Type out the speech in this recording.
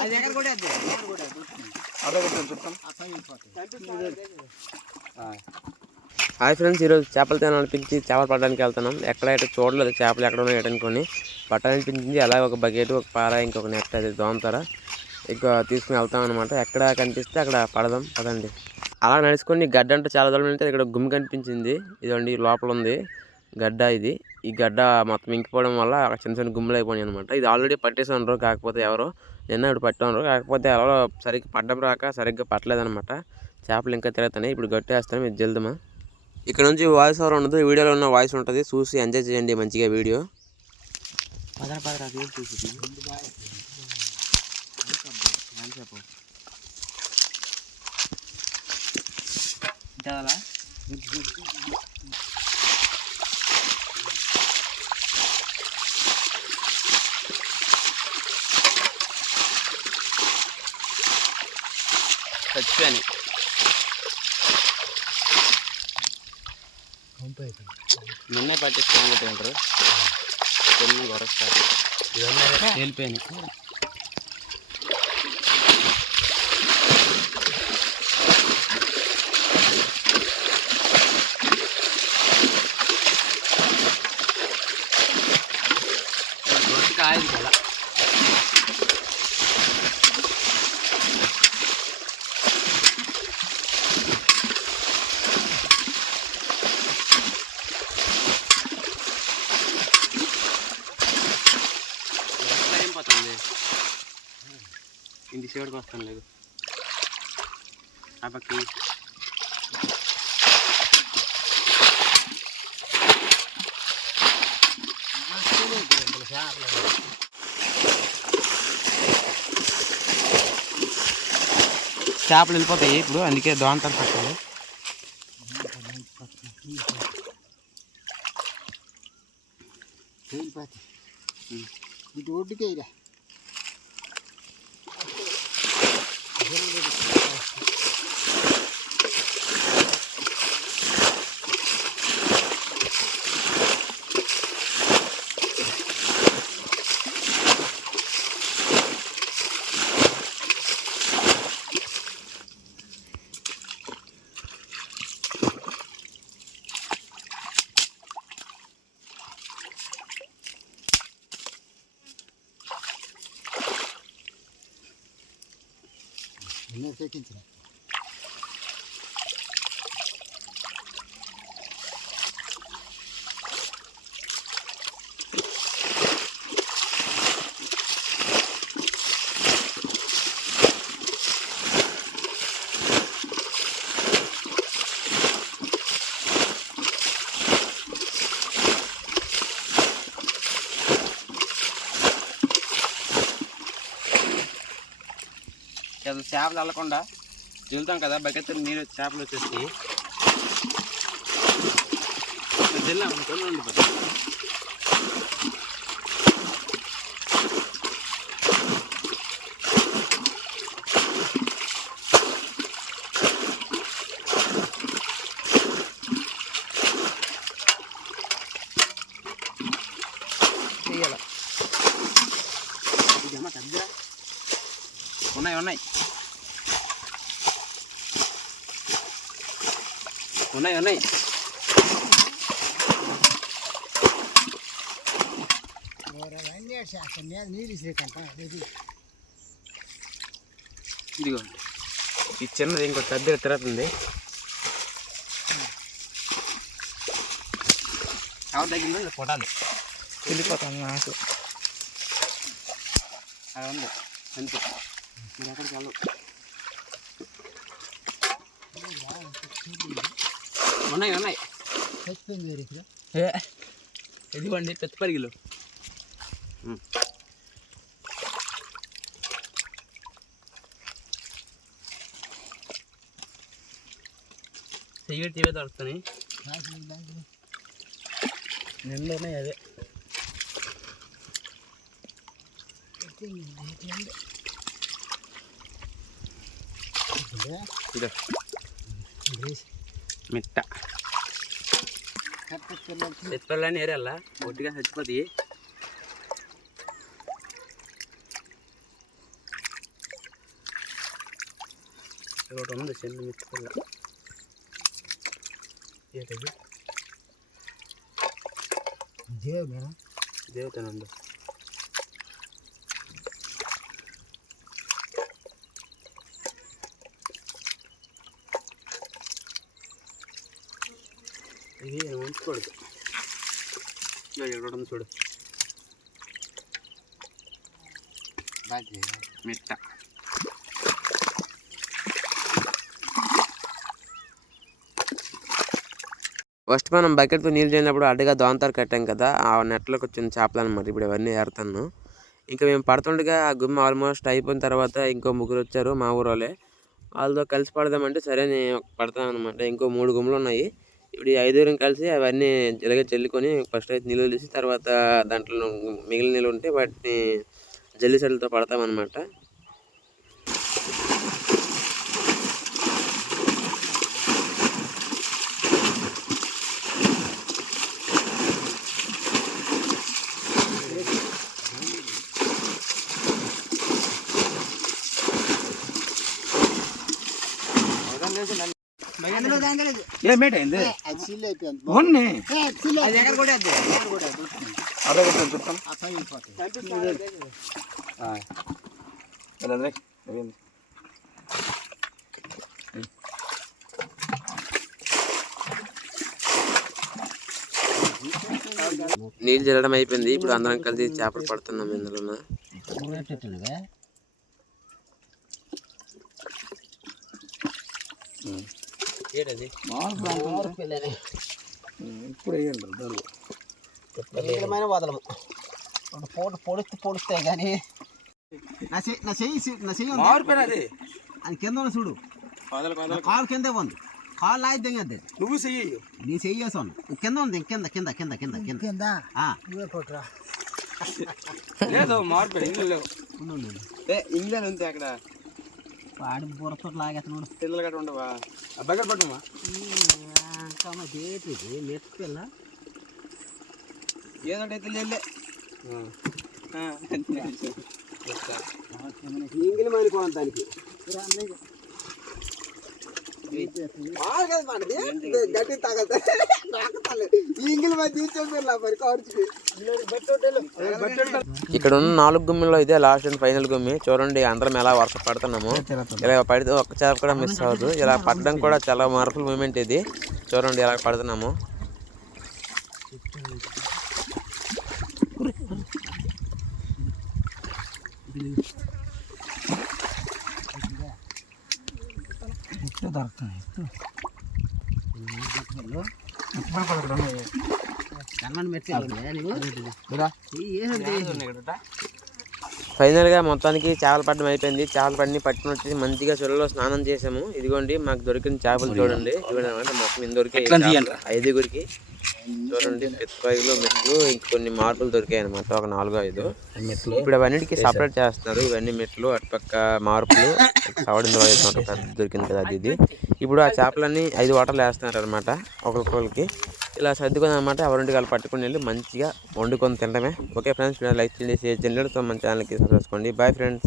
Hi friends, ఈరోజు చేపలు తినాలనిపించి చేపలు పట్టడానికి వెళ్తున్నాం. ఎక్కడైతే చూడలేదు చేపలు ఎక్కడ ఉన్నాయి అనుకొని పట్టాలనిపించింది. అలాగే ఒక బకెట్, ఒక పార, ఇంకొక నెట్ అది దోమతారా ఇంకా తీసుకుని వెళ్తాం అనమాట. ఎక్కడ కనిపిస్తే అక్కడ పడదాం పదండి. అలా నడుచుకొని గడ్డ అంటే చాలా దూరం వెళ్తే ఇక్కడ గుమ్మి కనిపించింది. ఇదండి లోపల ఉంది గడ్డ. ఈ గడ్డ మొత్తం ఇంకిపోవడం వల్ల చిన్న చిన్న గుమ్ములు అయిపోయాయి అనమాట. ఇది ఆల్రెడీ పట్టేసి ఉండరు, కాకపోతే ఎవరో నిన్న ఇప్పుడు పట్టి ఉండరు. కాకపోతే ఎవరో సరిగ్గా పడ్డం రాక సరిగ్గా పట్టలేదనమాట. చేపలు ఇంకా తిరుగుతున్నాయి. ఇప్పుడు గట్టేస్తాం, ఇది జల్దమా. ఇక్కడ నుంచి వాయిస్ ఓవర్ ఉండదు, వీడియోలో ఉన్న వాయిస్ ఉంటుంది. చూసి ఎంజాయ్ చేయండి మంచిగా వీడియో. చచ్చిపోయాను. నిన్నే పట్టించుకోండి అంటారు, కొన్ని వరస్తారు ఇవన్నీ వెళ్ళిపోయాయి. కాయదు కదా ఇంటి చివరికి వస్తాను లేదు ఆ పక్క చేపలు వెళ్ళిపోతాయి ఇప్పుడు, అందుకే దోంతలు పట్టాలి. ఇటు ఒడ్డుకే ఇరా ఎక్కించిన చేపలు వెళ్ళకుండా వెళ్తాం కదా, బకెట్ నీరు చేపలు వచ్చేసి ఉండిపోతాం. ఇదేమో పెద్ద ఉన్నాయి ఉన్నాయి ఉన్నాయి ఉన్నాయి ఇదిగో ఈ చిన్నది ఇంకో పెద్దగా తిరుగుతుంది. ఎవరి తగ్గిందో కొట్టాలి, వెళ్ళిపోతాను నాకు అది ఉంది అంతే. మీరు ఎక్కడికి వెళ్ళవు. ఉన్నాయి ఉన్నాయి ఇదిగోండి పెద్ద పరిగిలు. సిగరెట్ తీవే దొరుకుతాయి నిండు ఉన్నాయి. అదే మిట్ట ఎత్తులని ఏరల్లా ఒట్టిగా చచ్చిపోతాయి. ఒకటి ఉంది చిన్న మిర్చి పిల్ల. ఏంటది? దేవతనందు. ఇది ఉంచకూడదు. ఎక్కడ చూడు మిట్ట. ఫస్ట్ మనం బకెట్తో నీళ్ళు చేసినప్పుడు అడ్డగా దోంతారు కట్టాం కదా, ఆ నెట్లోకి వచ్చిన చేపలు అనమాట. ఇప్పుడు ఇవన్నీ ఏరుతాను. ఇంకా మేము పడుతుండగా ఆ గుమ్మ ఆల్మోస్ట్ అయిపోయిన తర్వాత ఇంకో ముగ్గురు వచ్చారు మా ఊరోళ్ళే. వాళ్ళతో కలిసి పడదామంటే సరే నేను పడతాను అనమాట. ఇంకో 3 గుమ్మలు ఉన్నాయి. ఇప్పుడు ఈ 5 కలిసి అవన్నీ ఇలాగే చల్లుకొని ఫస్ట్ అయితే నీళ్ళు తీసి తర్వాత దాంట్లో మిగిలిన నీళ్ళు ఉంటే వాటిని జల్లి సెట్లతో పడతామన్నమాట. నీళ్ళు జల్లడం అయిపోయింది. ఇప్పుడు అందరం కలిసి చేపలు పడుతున్నాం. ఇందులో వదలము పొడుస్తాయి కానీ నా చెయ్యి అది కింద చూడు, కాలు కింద ఉంది, కాలు లాగి తెగద్ది. నువ్వు చెయ్యి, నీ చెయ్యేసాను కింద ఉంది. కింద కింద కింద కింద కింద కింద ఇంగ్లాండ్ ఉంది అక్కడ. వాడి బుర్రతో లాగేస్తున్నాడు. పిల్లలు గట్ట ఉండవా? బకెట్ పట్టమా నెట్ పిల్ల ఏదోటైతే వెళ్ళే ఇంగిలి మరిపోవాలి దానికి. గట్టి ఇంగిలి మరి తీర్చోపిల్ల మరి కావచ్చు. ఇక్కడ ఉన్న 4 గుమ్మిలో ఇదే లాస్ట్ అండ్ ఫైనల్ గుమ్మి. చూడండి అందరం ఎలా వర్ష పడుతున్నాము. ఇలా పడితే ఒక్క చేప కూడా మిస్ అవ్వదు. ఇలా పడడం కూడా చాలా మార్పుల్ మూమెంట్. ఇది చూడండి ఎలా పడుతున్నాము. ఫైనల్గా మొత్తానికి చేపలు పట్టడం అయిపోయింది. చేపలు పడిని పట్టుకుని వచ్చేసి మంచిగా చెరువులో స్నానం చేసాము. ఇదిగోండి మాకు దొరికిన చేపలు చూడండి. ఇదిగోండి మొత్తం దొరికాయి 5గురికి. చూడండి పిత్తుకాయలు, మెట్లు, ఇంకొన్ని మార్పులు దొరికాయి అనమాట. ఒక 4-5 మెట్లు. ఇప్పుడు అవన్నిటికీ సపరేట్ చేస్తున్నారు. ఇవన్నీ మెట్లు, అటుపక్క మార్పులు, సవడిందో పెద్ద దొరికింది కదా అది ఇది. ఇప్పుడు ఆ చేపలన్నీ 5 వాటర్లు వేస్తున్నారు అనమాట ఒకరికొకరికి. ఇలా సర్దుకొని అనమాట. ఎవరింటికి వాళ్ళు పట్టుకుని వెళ్ళి మంచిగా వండుకొని తినడమే. ఓకే ఫ్రెండ్స్, లైక్ చేయండి, షేర్ చేయండి. సో మన ఛానల్కి సబ్స్క్రైబ్ చేసుకోండి. Bye friends.